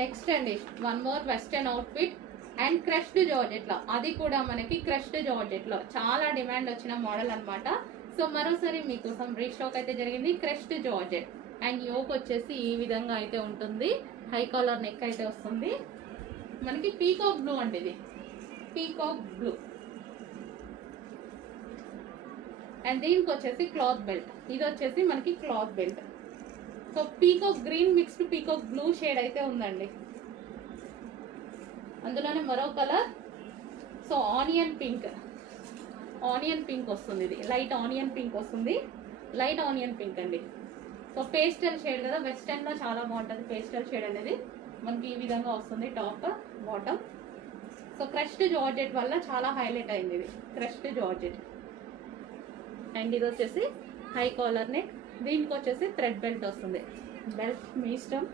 Next అండి one more western outfit and crushed georgette లో, అది కూడా మనకి క్రష్డ్ జార్జెట్ లో చాలా డిమాండ్ వచ్చిన మోడల్ అన్నమాట. సో మరోసారి మీకోసం రీస్టాక్ అయితే జరిగింది. క్రష్డ్ జార్జెట్ అండ్ యోక్ వచ్చేసి ఈ విధంగా అయితే ఉంటుంది. హై కాలర్ నెక్ అయితే వస్తుంది మనకి. పీకాక్ బ్లూ అండి, ఇది పీకాక్ బ్లూ. అండ్ దీనికి వచ్చేసి క్లాత్ బెల్ట్, ఇది వచ్చేసి మనకి cloth belt. So peacock green mixed peacock blue shade అయితే ఉందండి. అందులోనే మరో colour, so onion pink, onion pink వస్తుంది. ఇది లైట్ ఆనియన్ పింక్ వస్తుంది, లైట్ ఆనియన్ పింక్ అండి. సో పేస్టల్ షేడ్ కదా, వెస్టర్న్ లో చాలా బాగుంటుంది పేస్టల్ షేడ్ అనేది. మనకి ఈ విధంగా వస్తుంది top bottom. So crushed georgette వల్ల చాలా హైలైట్ అయింది ఇది, క్రష్డ్ జార్జెట్. అండ్ ఇది వచ్చేసి హై కాలర్ నెక్, దీనికి వచ్చేసి థ్రెడ్ బెల్ట్ వస్తుంది. బెల్ట్ మీ ఇష్టం.